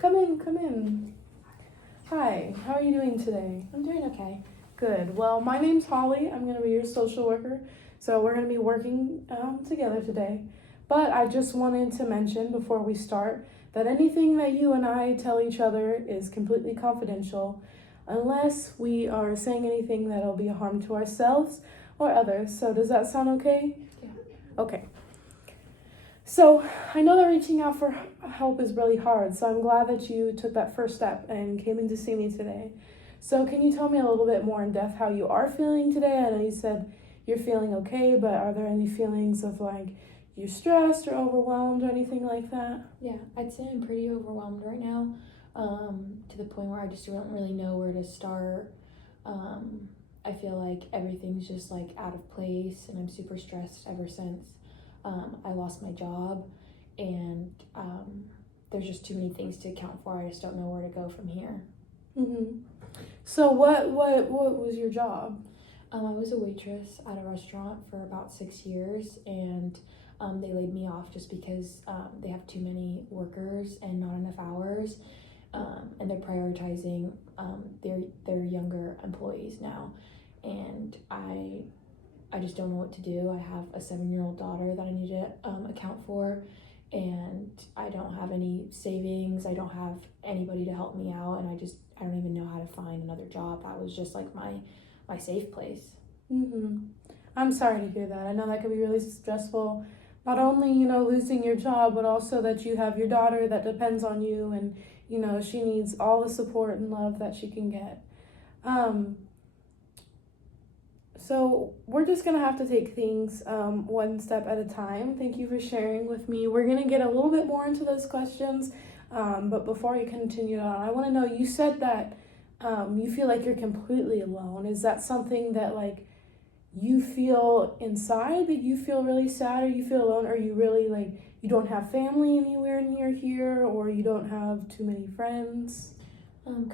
Come in, come in. Hi, how are you doing today? I'm doing okay. Good. Well, my name's Holly. I'm going to be your social worker. So we're going to be working together today. But I just wanted to mention before we start that anything that you and I tell each other is completely confidential unless we are saying anything that'll be a harm to ourselves or others. So does that sound okay? Yeah. Okay. So I know that reaching out for help is really hard, so I'm glad that you took that first step and came in to see me today. So can you tell me a little bit more in depth how you are feeling today? I know you said you're feeling okay, but are there any feelings of like you're stressed or overwhelmed or anything like that? Yeah, I'd say I'm pretty overwhelmed right now, to the point where I just don't really know where to start. I feel like everything's just like out of place, and I'm super stressed ever since I lost my job, and there's just too many things to account for. I just don't know where to go from here. So what was your job? I was a waitress at a restaurant for about 6 years, and they laid me off just because they have too many workers and not enough hours, and they're prioritizing their younger employees now, and I just don't know what to do. I have a 7-year-old daughter that I need to account for, and I don't have any savings. I don't have anybody to help me out, and I don't even know how to find another job. That was just like my safe place. I'm sorry to hear that. I know that could be really stressful. Not only, losing your job, but also that you have your daughter that depends on you and, she needs all the support and love that she can get. So we're just going to have to take things one step at a time. Thank you for sharing with me. We're going to get a little bit more into those questions. But before you continue on, I want to know, you said that you feel like you're completely alone. Is that something that like you feel inside, that you feel really sad or you feel alone, or you really like you don't have family anywhere near here, or you don't have too many friends?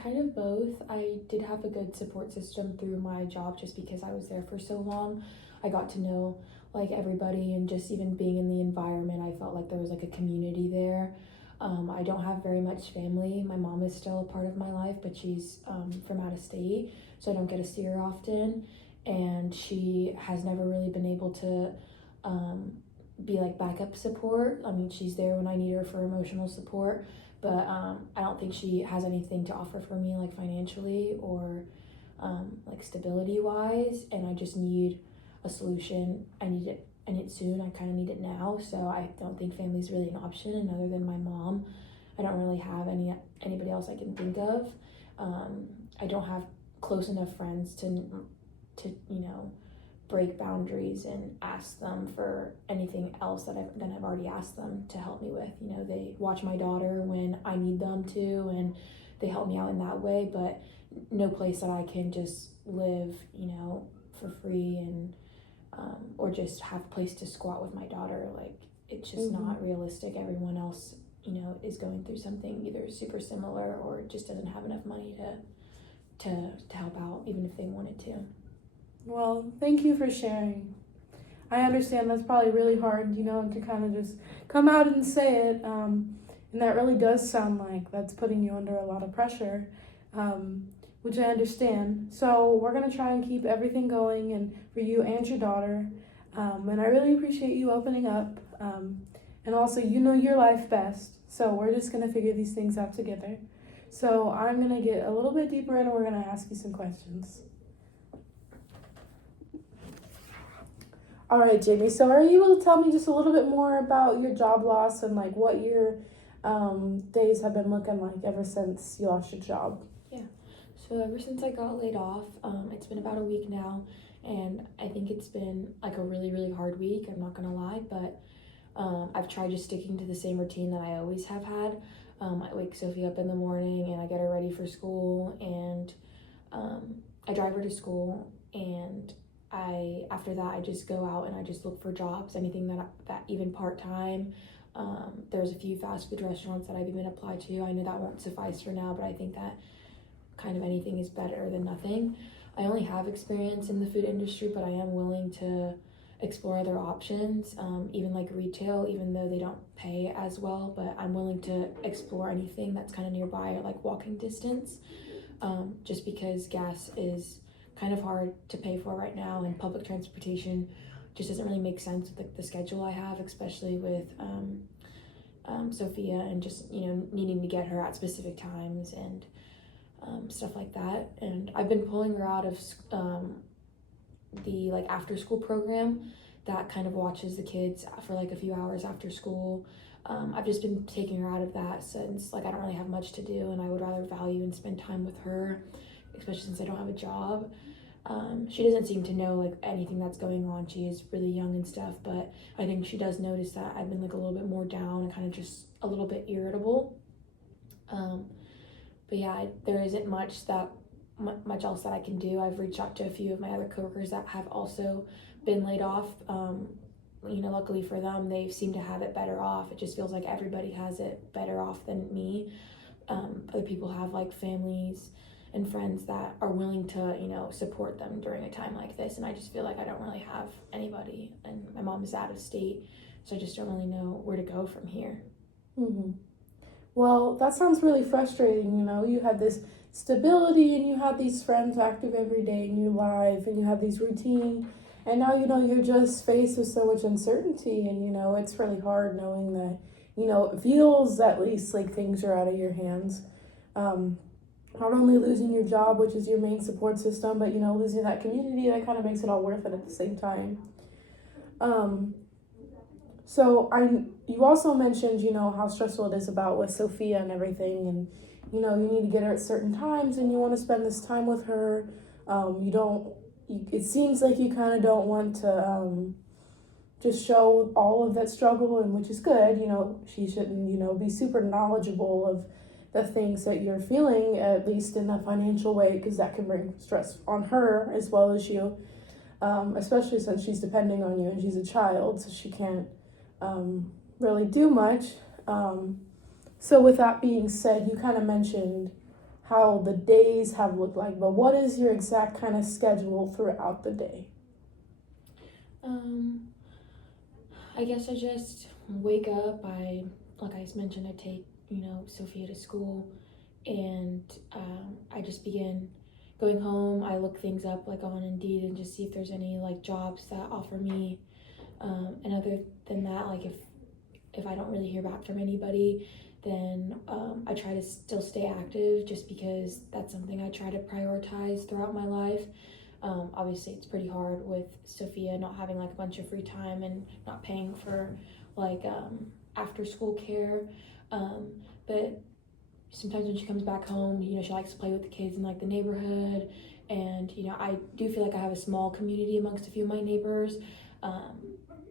Kind of both. I did have a good support system through my job just because I was there for so long. I got to know like everybody, and just even being in the environment, I felt like there was like a community there. I don't have very much family. My mom is still a part of my life, but she's from out of state, so I don't get to see her often. And she has never really been able to be like backup support. I mean, she's there when I need her for emotional support, but I don't think she has anything to offer for me like financially or like stability wise, and I just need a solution. I need it soon. I kind of need it now, so I don't think family's really an option. And other than my mom, I don't really have anybody else I can think of. I don't have close enough friends to break boundaries and ask them for anything else that I've already asked them to help me with. They watch my daughter when I need them to, and they help me out in that way, but no place that I can just live, for free, and or just have a place to squat with my daughter. Like, it's just not realistic. Everyone else, is going through something either super similar or just doesn't have enough money to help out, even if they wanted to. Well, thank you for sharing. I understand that's probably really hard, to kind of just come out and say it. And that really does sound like that's putting you under a lot of pressure, which I understand. So we're going to try and keep everything going and for you and your daughter. And I really appreciate you opening up. And also, you know your life best. So we're just going to figure these things out together. So I'm going to get a little bit deeper in, and we're going to ask you some questions. All right, Jamie, so are you able to tell me just a little bit more about your job loss and like what your days have been looking like ever since you lost your job? Yeah, so ever since I got laid off, it's been about a week now, and I think it's been like a really, really hard week, I'm not gonna lie, but I've tried just sticking to the same routine that I always have had. I wake Sophie up in the morning and I get her ready for school, and I drive her to school, and after that I just go out and I just look for jobs, anything that even part-time. There's a few fast food restaurants that I've even applied to. I know that won't suffice for now, but I think that kind of anything is better than nothing. I only have experience in the food industry, but I am willing to explore other options, even like retail, even though they don't pay as well, but I'm willing to explore anything that's kind of nearby or like walking distance, just because gas is kind of hard to pay for right now, and public transportation just doesn't really make sense with the schedule I have, especially with Sophia, and just, you know, needing to get her at specific times and stuff like that. And I've been pulling her out of the like after school program that kind of watches the kids for like a few hours after school. I've just been taking her out of that since like I don't really have much to do, and I would rather value and spend time with her, especially since I don't have a job. She doesn't seem to know like anything that's going on. She is really young and stuff, but I think she does notice that I've been like a little bit more down and kind of just a little bit irritable. But yeah, there isn't much else that I can do. I've reached out to a few of my other coworkers that have also been laid off. You know, luckily for them, they seem to have it better off. It just feels like everybody has it better off than me. Other people have like families and friends that are willing to, you know, support them during a time like this, and I just feel like I don't really have anybody, and my mom is out of state, so I just don't really know where to go from here. Mm-hmm. Well, that sounds really frustrating. You know, you had this stability and you had these friends active every day in your life and you had these routine, and now, you know, you're just faced with so much uncertainty, and, you know, it's really hard knowing that, you know, it feels at least like things are out of your hands. Not only losing your job, which is your main support system, but, you know, losing that community, that kind of makes it all worth it at the same time. So you also mentioned, you know, how stressful it is about with Sophia and everything, and, you know, you need to get her at certain times, and you want to spend this time with her. It seems like you kind of don't want to just show all of that struggle, and which is good. You know, she shouldn't, you know, be super knowledgeable of the things that you're feeling, at least in a financial way, because that can bring stress on her as well as you, especially since she's depending on you and she's a child, so she can't really do much. So with that being said, you kind of mentioned how the days have looked like, but what is your exact kind of schedule throughout the day? I guess I just wake up. Like I mentioned, I take, you know, Sophia to school, and I just begin going home. I look things up like on Indeed and just see if there's any like jobs that offer me. And other than that, like if I don't really hear back from anybody, then I try to still stay active, just because that's something I try to prioritize throughout my life. Obviously it's pretty hard with Sophia not having like a bunch of free time and not paying for like after school care. But sometimes when she comes back home, you know, she likes to play with the kids in like the neighborhood, and, you know, I do feel like I have a small community amongst a few of my neighbors.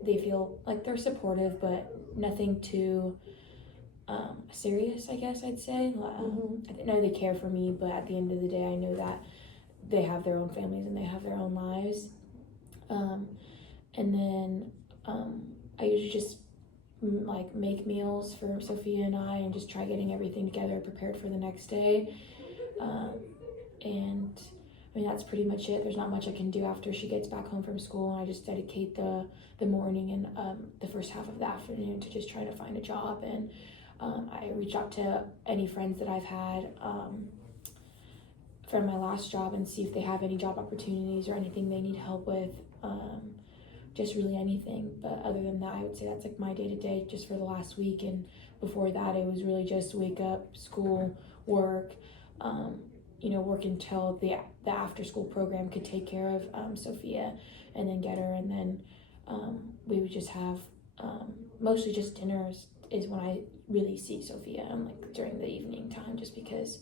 They feel like they're supportive, but nothing too serious, I guess I'd say. I know they care for me, but at the end of the day, I know that they have their own families and they have their own lives. And then I usually just like make meals for Sophia and I, and just try getting everything together, prepared for the next day. And I mean, that's pretty much it. There's not much I can do after she gets back home from school, and I just dedicate the morning and the first half of the afternoon to just trying to find a job. And I reach out to any friends that I've had from my last job and see if they have any job opportunities or anything they need help with. Just really anything. But other than that, I would say that's like my day-to-day just for the last week. And before that, it was really just wake up, school, work, you know, work until the after school program could take care of Sophia, and then get her. And then we would just have mostly just dinners is when I really see Sophia, and like during the evening time, just because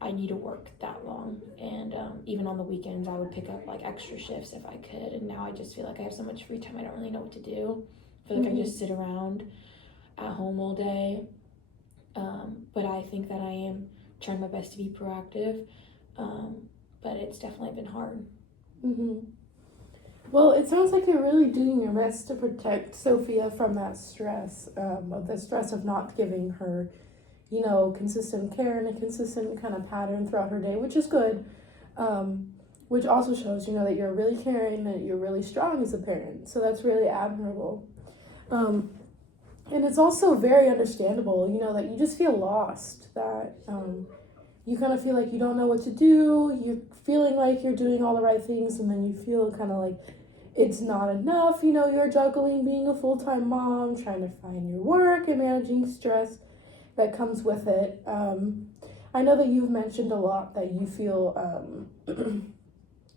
I need to work that long. And even on the weekends, I would pick up like extra shifts if I could. And now I just feel like I have so much free time, I don't really know what to do. I feel like I just sit around at home all day. But I think that I am trying my best to be proactive. But it's definitely been hard. Well, it sounds like you're really doing your best to protect Sophia from that stress, of the stress of not giving her, you know, consistent care and a consistent kind of pattern throughout her day, which is good. which also shows, that you're really caring, that you're really strong as a parent. So that's really admirable. And it's also very understandable, that you just feel lost, that you kind of feel like you don't know what to do, you're feeling like you're doing all the right things, and then you feel kind of like it's not enough, you're juggling being a full-time mom, trying to find your work and managing stress that comes with it. I know that you've mentioned a lot that you feel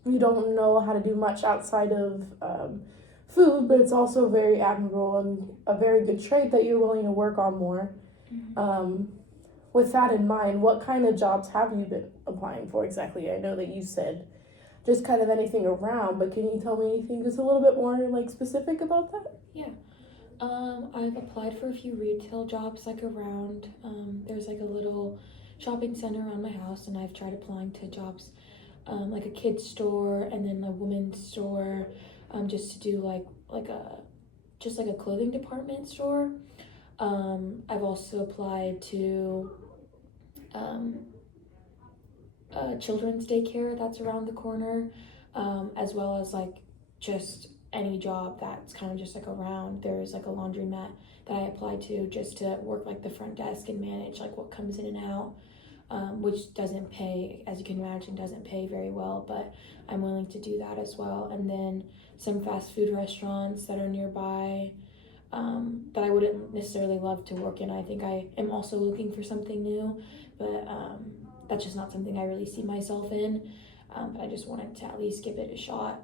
you don't know how to do much outside of food, but it's also very admirable and a very good trait that you're willing to work on more. With that in mind, what kind of jobs have you been applying for exactly? I know that you said just kind of anything around, but can you tell me anything just a little bit more specific about that? Yeah. I've applied for a few retail jobs around. There's a little shopping center around my house, and I've tried applying to jobs like a kid's store and then a women's store, just to do a clothing department store. I've also applied to children's daycare that's around the corner, as well as just any job that's kind of just around. There's a laundromat that I applied to just to work the front desk and manage what comes in and out, which doesn't pay, as you can imagine, doesn't pay very well, but I'm willing to do that as well. And then some fast food restaurants that are nearby, that I wouldn't necessarily love to work in. I think I am also looking for something new, but that's just not something I really see myself in. But I just wanted to at least give it a shot.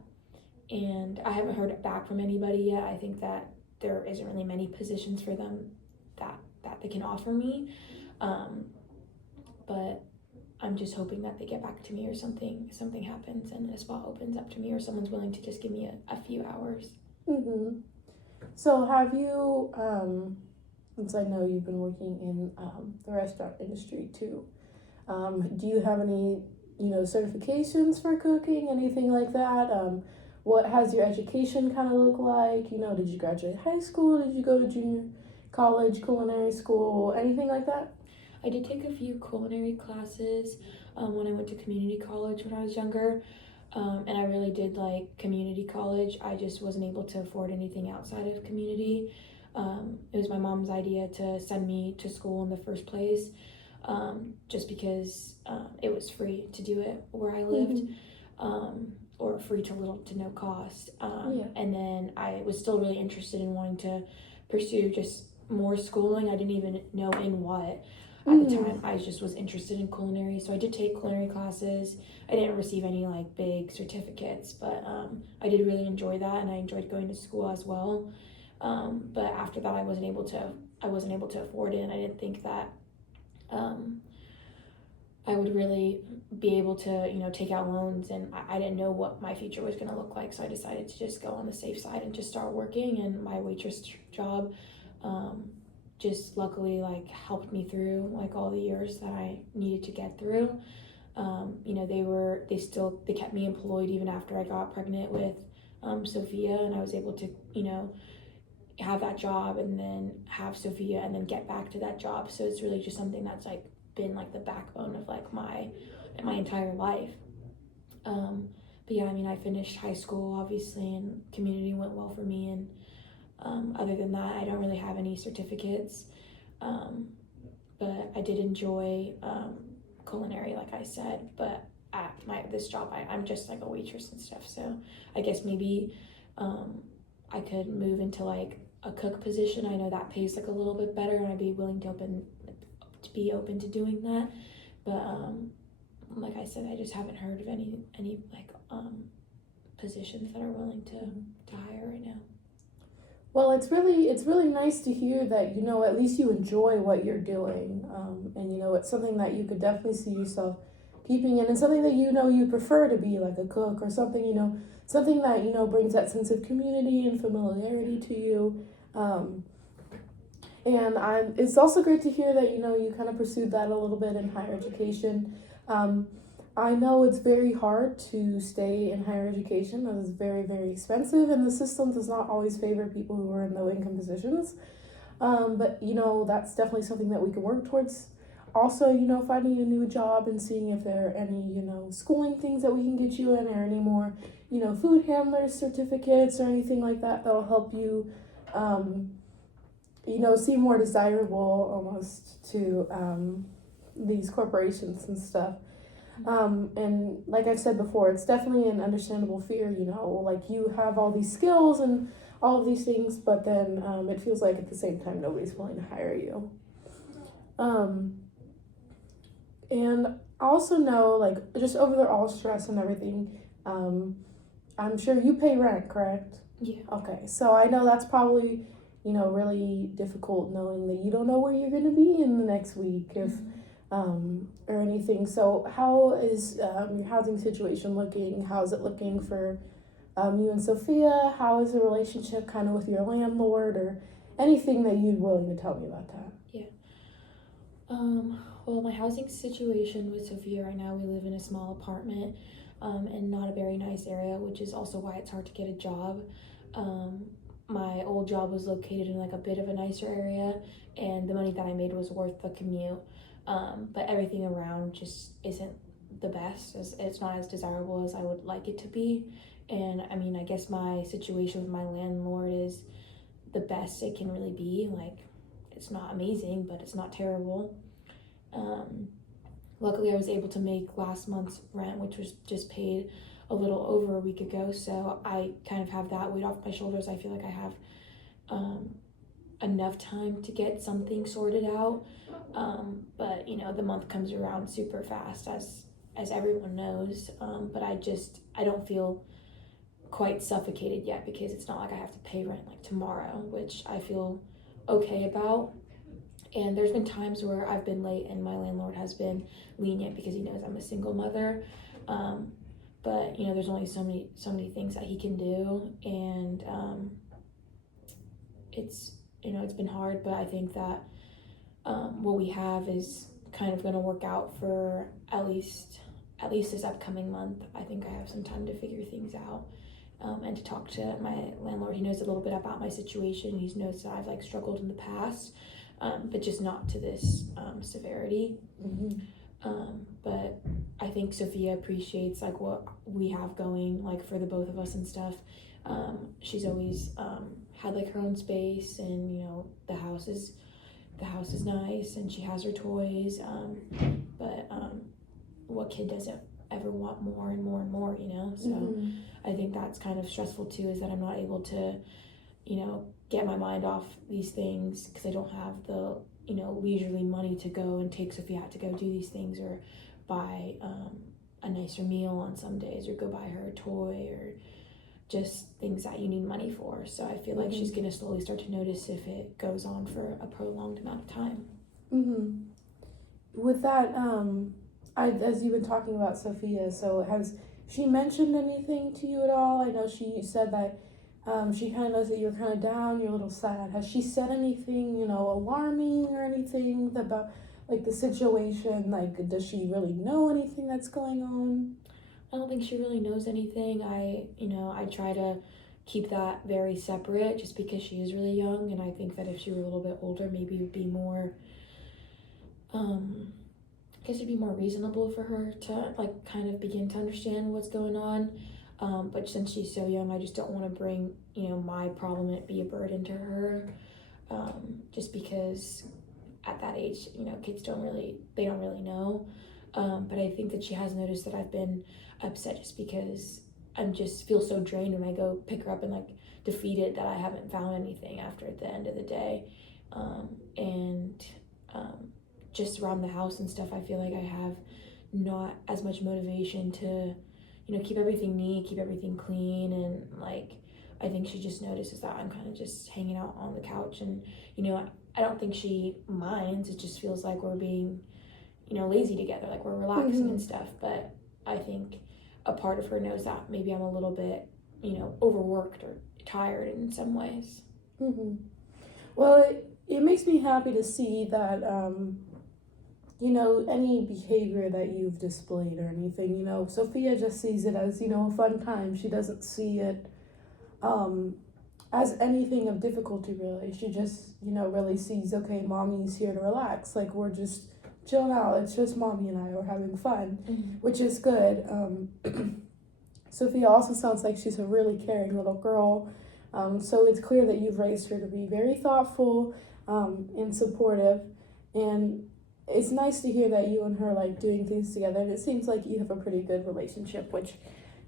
And I haven't heard back from anybody yet. I think that there isn't really many positions for them that they can offer me. But I'm just hoping that they get back to me, or something happens and a spot opens up to me, or someone's willing to just give me a few hours. Mm-hmm. So have you, since I know you've been working in the restaurant industry too, do you have any, certifications for cooking, anything like that? What has your education kind of look like? Did you graduate high school? Did you go to junior college, culinary school, anything like that? I did take a few culinary classes when I went to community college when I was younger. And I really did like community college. I just wasn't able to afford anything outside of community. It was my mom's idea to send me to school in the first place, just because it was free to do it where I lived, or free to little to no cost. And then I was still really interested in wanting to pursue just more schooling. I didn't even know in what. At the time, I just was interested in culinary, so I did take culinary classes. I didn't receive any big certificates, but I did really enjoy that, and I enjoyed going to school as well. But after that, I wasn't able to afford it, and I didn't think that I would really be able to take out loans, and I didn't know what my future was going to look like. So I decided to just go on the safe side and just start working. And my waitress job just luckily helped me through all the years that I needed to get through. They kept me employed even after I got pregnant with Sophia, and I was able to have that job and then have Sophia and then get back to that job. So it's really just something that's been the backbone of my entire life. But yeah, I finished high school obviously, and community went well for me, and other than that, I don't really have any certificates, but I did enjoy culinary, like I said. But at this job, I'm just a waitress and stuff. So I guess maybe I could move into a cook position. I know that pays a little bit better, and I'd be willing to be open to doing that. But like I said, I just haven't heard of any positions that are willing to hire right now. Well, it's really nice to hear that at least you enjoy what you're doing, and it's something that you could definitely see yourself keeping in, and something that you prefer to be a cook, or something something that brings that sense of community and familiarity to you. And it's also great to hear that you kind of pursued that a little bit in higher education. I know it's very hard to stay in higher education, as it's very, very expensive, and the system does not always favor people who are in low income positions. But that's definitely something that we can work towards. also, finding a new job and seeing if there are any, schooling things that we can get you in, or any more, food handler certificates or anything like that that'll help you, seem more desirable almost to these corporations and stuff. And like I said before, it's definitely an understandable fear, like you have all these skills and all of these things, but then it feels like at the same time nobody's willing to hire you. And I also know, like, just overall stress and everything, I'm sure you pay rent, correct? Yeah. Okay, so I know that's probably, really difficult knowing that you don't know where you're going to be in the next week if or anything. So how is your housing situation looking? How's it looking for you and Sophia? How is the relationship kind of with your landlord, or anything that you're willing to tell me about that? Yeah. Well, my housing situation with Sophia right now, we live in a small apartment and not a very nice area, which is also why it's hard to get a job. My old job was located in like a bit of a nicer area, and the money that I made was worth the commute. But everything around just isn't the best. It's not as desirable as I would like it to be. And I mean, I guess my situation with my landlord is the best it can really be. Like, it's not amazing, but it's not terrible. Luckily, I was able to make last month's rent, which was just paid a little over a week ago. So I kind of have that weight off my shoulders. I feel like I have enough time to get something sorted out. But the month comes around super fast, as everyone knows. But I don't feel quite suffocated yet, because it's not like I have to pay rent like tomorrow, which I feel okay about. And there's been times where I've been late and my landlord has been lenient because he knows I'm a single mother. But there's only so many things that he can do, and it's been hard. But I think that what we have is kind of going to work out for at least this upcoming month. I think I have some time to figure things out. And to talk to my landlord. He knows a little bit about my situation. He knows that I've like struggled in the past, but just not to this severity. But I think Sophia appreciates like what we have going, like for the both of us and stuff. She's always had like her own space, and the house is nice, and she has her toys. But what kid doesn't ever want more and more and more, so I think that's kind of stressful too, is that I'm not able to get my mind off these things because I don't have the leisurely money to go and take Sophia out to go do these things, or buy a nicer meal on some days, or go buy her a toy, or just things that you need money for. So I feel like she's gonna slowly start to notice if it goes on for a prolonged amount of time. With that, as you've been talking about Sophia, so has she mentioned anything to you at all? I know she said that she kind of knows that you're kind of down, you're a little sad. Has she said anything, alarming or anything about like the situation? Like, does she really know anything that's going on? I don't think she really knows anything. I try to keep that very separate just because she is really young, and I think that if she were a little bit older, maybe it would be more I guess it'd be more reasonable for her to like kind of begin to understand what's going on. But since she's so young, I just don't want to bring, my problem and it be a burden to her. Just because at that age, kids don't really know. But I think that she has noticed that I've been upset just because feel so drained when I go pick her up, and like defeated that I haven't found anything after at the end of the day. Just around the house and stuff, I feel like I have not as much motivation to, keep everything neat, keep everything clean, and like I think she just notices that I'm kind of just hanging out on the couch, and I don't think she minds. It just feels like we're being, lazy together, like we're relaxing and stuff. But I think a part of her knows that maybe I'm a little bit, overworked or tired in some ways. Well, it makes me happy to see that any behavior that you've displayed or anything, Sophia just sees it as, a fun time. She doesn't see it as anything of difficulty, really. She just, really sees, okay, mommy's here to relax. Like, we're just chill out. It's just mommy and I. We're having fun, Mm-hmm. which is good. Sophia also sounds like she's a really caring little girl. So it's clear that you've raised her to be very thoughtful and supportive. And it's nice to hear that you and her like doing things together. And it seems like you have a pretty good relationship, which,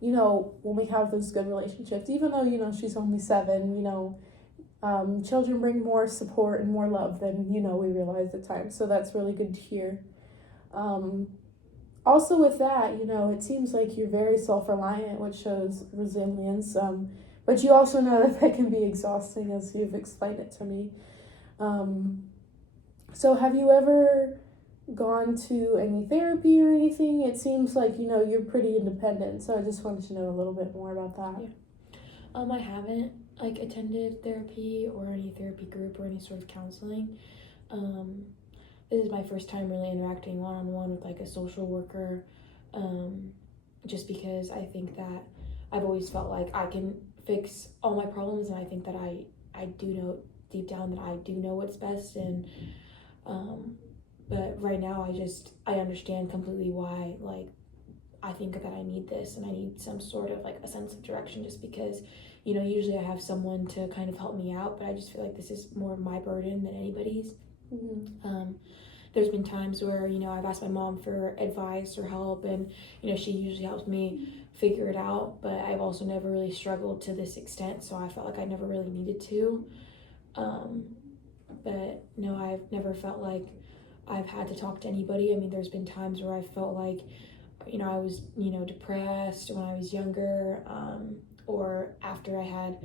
you know, when we have those good relationships, even though, you know, she's only 7, you know, children bring more support and more love than, you know, we realize at times. So that's really good to hear. Also with that, you know, it seems like you're very self-reliant, which shows resilience. But you also know that that can be exhausting, as you've explained it to me. So have you ever gone to any therapy or anything? It seems like, you know, you're pretty independent. So I just wanted to know a little bit more about that. Yeah. I haven't like attended therapy or any therapy group or any sort of counseling. This is my first time really interacting one-on-one with like a social worker, just because I think that I've always felt like I can fix all my problems, and I think that I do know deep down that I do know what's best, and but right now I understand completely why like I think that I need this and I need some sort of like a sense of direction, just because, you know, usually I have someone to kind of help me out, but I just feel like this is more of my burden than anybody's. Mm-hmm. There's been times where, you know, I've asked my mom for advice or help, and, you know, she usually helps me figure it out, but I've also never really struggled to this extent, so I felt like I never really needed to. But no, I've never felt like I've had to talk to anybody. I mean, there's been times where I felt like, you know, I was, you know, depressed when I was younger, or after I had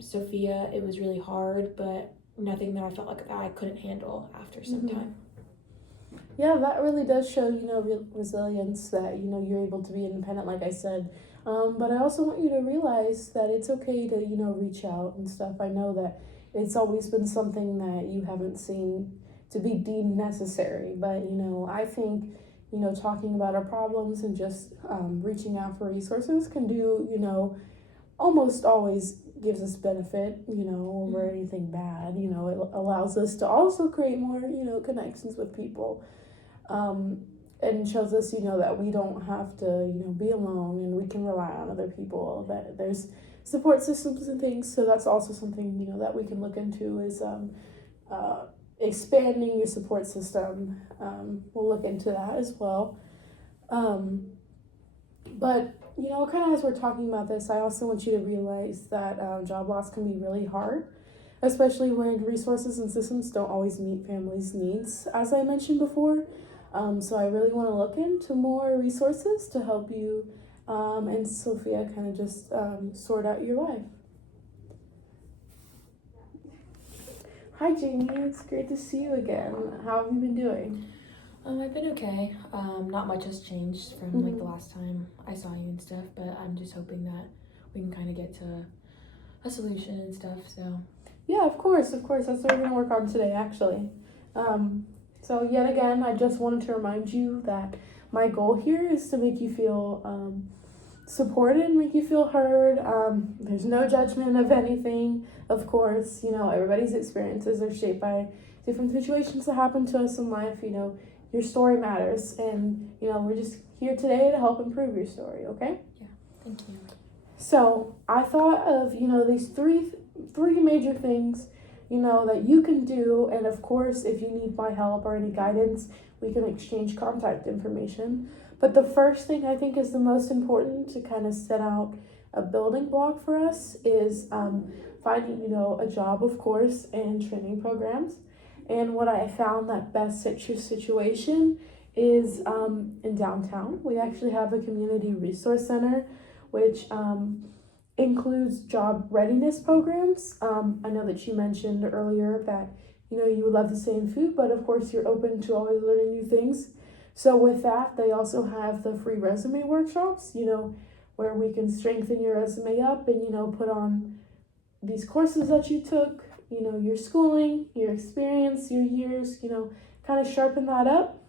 Sophia. It was really hard, but nothing that I felt like I couldn't handle after some time. Yeah, that really does show, you know, resilience, that, you know, you're able to be independent, like I said. But I also want you to realize that it's okay to, you know, reach out and stuff. I know that it's always been something that you haven't seen to be deemed necessary. But, you know, I think, you know, talking about our problems and just reaching out for resources can do, you know, almost always gives us benefit, you know, over anything bad. You know, it allows us to also create more, you know, connections with people. And shows us, you know, that we don't have to, you know, be alone, and we can rely on other people, that there's support systems and things. So that's also something, you know, that we can look into is expanding your support system. We'll look into that as well. But, you know, kind of as we're talking about this, I also want you to realize that job loss can be really hard, especially when resources and systems don't always meet families' needs, as I mentioned before. So I really want to look into more resources to help you and Sophia kind of just sort out your life. Hi, Jamie. It's great to see you again. How have you been doing? I've been okay. Not much has changed from like the last time I saw you and stuff, but I'm just hoping that we can kind of get to a solution and stuff. So yeah, of course. That's what we're gonna work on today, actually. So yet again, I just wanted to remind you that my goal here is to make you feel supported, make you feel heard. There's no judgment of anything, of course. You know, everybody's experiences are shaped by different situations that happen to us in life. You know, your story matters, and, you know, we're just here today to help improve your story, okay? Yeah, thank you. So I thought of, you know, these three major things, you know, that you can do. And of course, if you need my help or any guidance, we can exchange contact information. But the first thing I think is the most important to kind of set out a building block for us is finding, you know, a job, of course, and training programs. And what I found that best fits your situation is in downtown. We actually have a community resource center, which includes job readiness programs. I know that you mentioned earlier that, you know, you love to stay in food, but of course you're open to always learning new things. So with that, they also have the free resume workshops, you know, where we can strengthen your resume up and, you know, put on these courses that you took, you know, your schooling, your experience, your years, you know, kind of sharpen that up.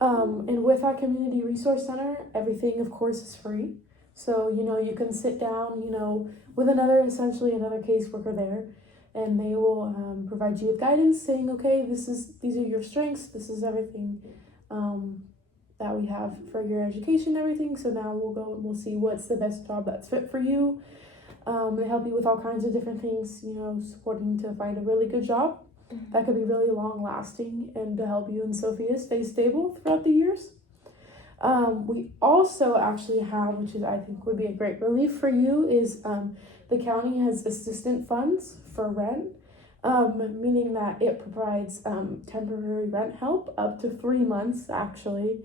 And with our community resource center, everything, of course, is free. So, you know, you can sit down, you know, with essentially another caseworker there and they will provide you with guidance saying, okay, these are your strengths, this is everything that we have for your education and everything. So now we'll go and we'll see what's the best job that's fit for you. They help you with all kinds of different things, supporting to find a really good job that could be really long lasting and to help you and Sophia stay stable throughout the years. We also actually have, which is I think would be a great relief for you, is the county has assistant funds for rent, meaning that it provides temporary rent help up to 3 months actually.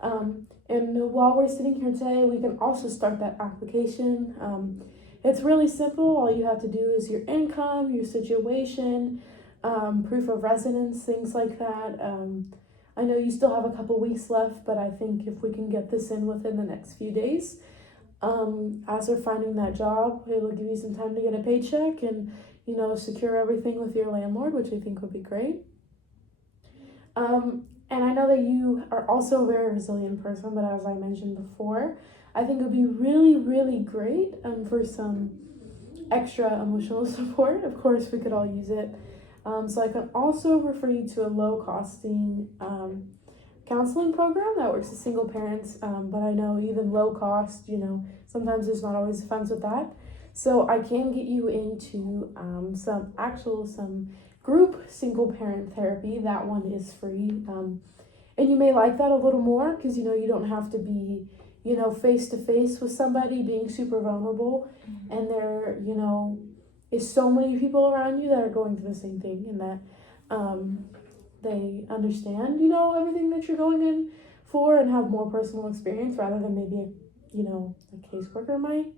And while we're sitting here today, we can also start that application. It's really simple. All you have to do is your income, your situation, proof of residence, things like that. I know you still have a couple weeks left, but I think if we can get this in within the next few days, as we're finding that job, it'll give you some time to get a paycheck and, secure everything with your landlord, which I think would be great. And I know that you are also a very resilient person, but as I mentioned before, I think it would be really, really great for some extra emotional support. Of course, we could all use it. So I can also refer you to a low-costing counseling program that works with single parents. But I know even low cost, sometimes there's not always funds with that. So I can get you into some group single parent therapy. That one is free. And you may like that a little more because, you don't have to be, face to face with somebody being super vulnerable. And there, is so many people around you that are going through the same thing and that they understand, everything that you're going in for and have more personal experience rather than maybe a caseworker might.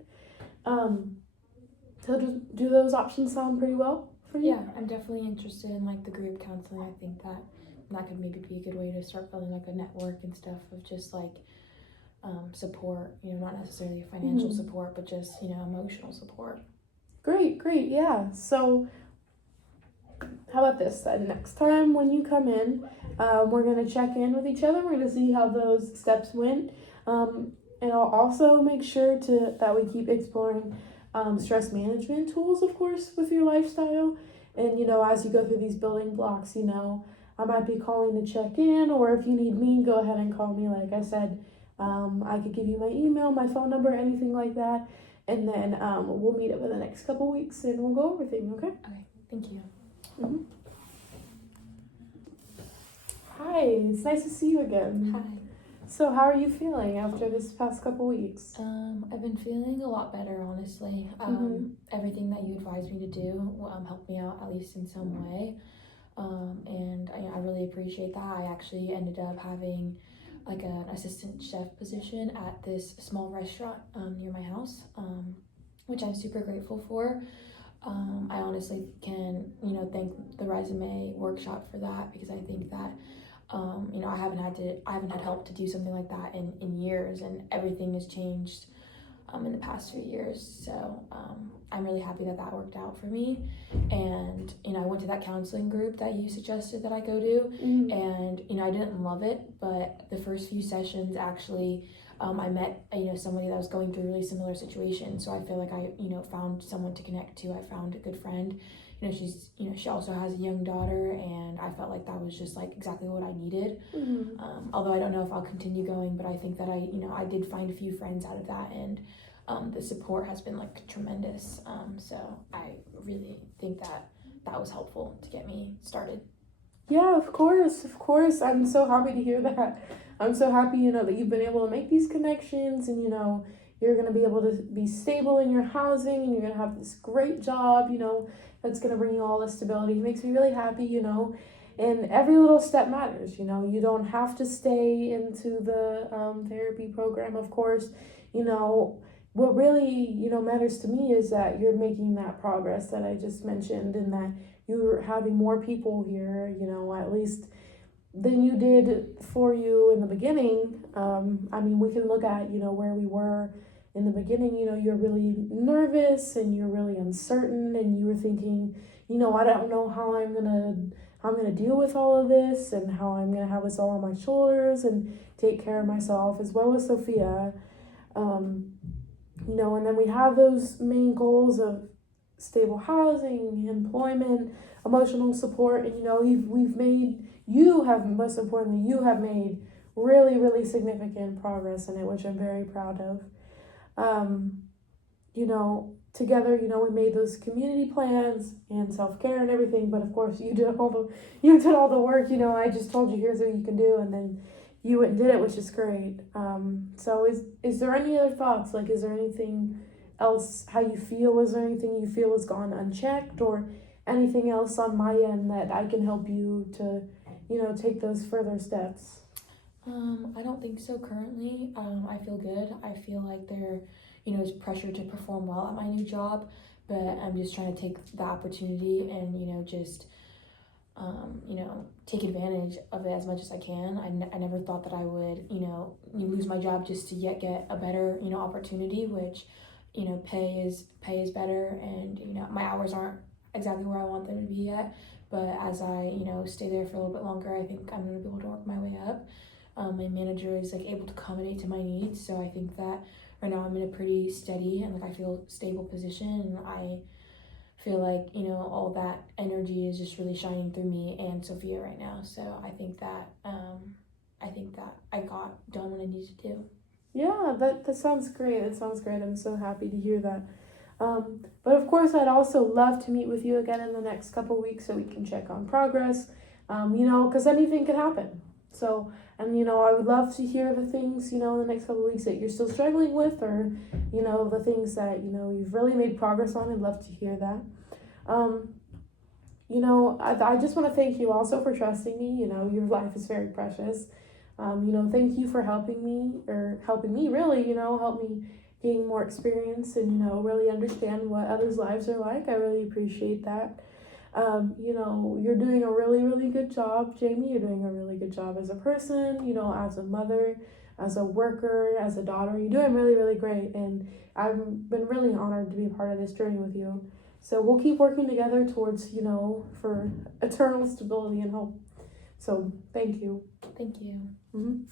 So do those options sound pretty well for you? Yeah, I'm definitely interested in the group counseling. I think that could maybe be a good way to start building a network and stuff of just support, not necessarily financial support, but just, emotional support. Great, yeah. So how about this then? Next time when you come in, we're going to check in with each other. We're going to see how those steps went. And I'll also make sure that we keep exploring stress management tools, of course, with your lifestyle. And, as you go through these building blocks, I might be calling to check in, or if you need me, go ahead and call me. Like I said, I could give you my email, my phone number, anything like that. And then we'll meet up in the next couple weeks and we'll go over things, okay? Okay, thank you. Mm-hmm. Hi, it's nice to see you again. Hi. So how are you feeling after this past couple weeks? I've been feeling a lot better, honestly. Everything that you advised me to do helped me out, at least in some way. And I really appreciate that. I actually ended up having an assistant chef position at this small restaurant near my house, which I'm super grateful for. I honestly can, thank the resume workshop for that, because I think that, I haven't had help to do something like that in years, and everything has changed in the past few years. So I'm really happy that worked out for me. And, I went to that counseling group that you suggested that I go to, and, I didn't love it, but the first few sessions actually, I met, somebody that was going through a really similar situation. So I feel like I, found someone to connect to. I found a good friend. She also has a young daughter, and I felt like that was just exactly what I needed. Although I don't know if I'll continue going, but I think that I did find a few friends out of that, and the support has been tremendous. So I really think that was helpful to get me started. Yeah, of course. I'm so happy to hear that. I'm so happy, that you've been able to make these connections, and, you're going to be able to be stable in your housing, and you're going to have this great job, that's going to bring you all this stability. It makes me really happy, and every little step matters, you don't have to stay into the therapy program, of course. What really, matters to me is that you're making that progress that I just mentioned, and that you're having more people here, at least than you did for you in the beginning. We can look at, where we were in the beginning. You're really nervous and you're really uncertain, and you were thinking, I don't know how I'm gonna deal with all of this, and how I'm gonna have this all on my shoulders and take care of myself as well as Sophia. And then we have those main goals of stable housing, employment, emotional support, and most importantly, you have made really, really significant progress in it, which I'm very proud of. Together, we made those community plans and self-care and everything, but of course you did all the work. I just told you here's what you can do, and then you went and did it, which is great. So is there any other thoughts? Like, is there anything else, how you feel? Is there anything you feel has gone unchecked, or anything else on my end that I can help you to, take those further steps? I don't think so currently. I feel good. I feel like there, is pressure to perform well at my new job, but I'm just trying to take the opportunity and, just, take advantage of it as much as I can. I never thought that I would, lose my job just to yet get a better, opportunity, which, pay is better, and, my hours aren't exactly where I want them to be at, but as I, stay there for a little bit longer, I think I'm going to be able to work my way up. My manager is able to accommodate to my needs, so I think that right now I'm in a pretty steady and I feel stable position, and I feel like all that energy is just really shining through me and Sophia right now. So I think that I got done what I needed to do. Yeah, that sounds great. That sounds great. I'm so happy to hear that. But of course, I'd also love to meet with you again in the next couple weeks so we can check on progress. Because anything could happen. So, and I would love to hear the things, in the next couple of weeks that you're still struggling with, or, the things that, you've really made progress on. I'd love to hear that. I just want to thank you also for trusting me. Your life is very precious. Thank you for helping me really, help me gain more experience and, really understand what others' lives are like. I really appreciate that. You're doing a really, really good job, Jamie. You're doing a really good job as a person, as a mother, as a worker, as a daughter. You're doing really, really great. And I've been really honored to be a part of this journey with you. So we'll keep working together towards, for eternal stability and hope. So thank you. Thank you. Mm-hmm.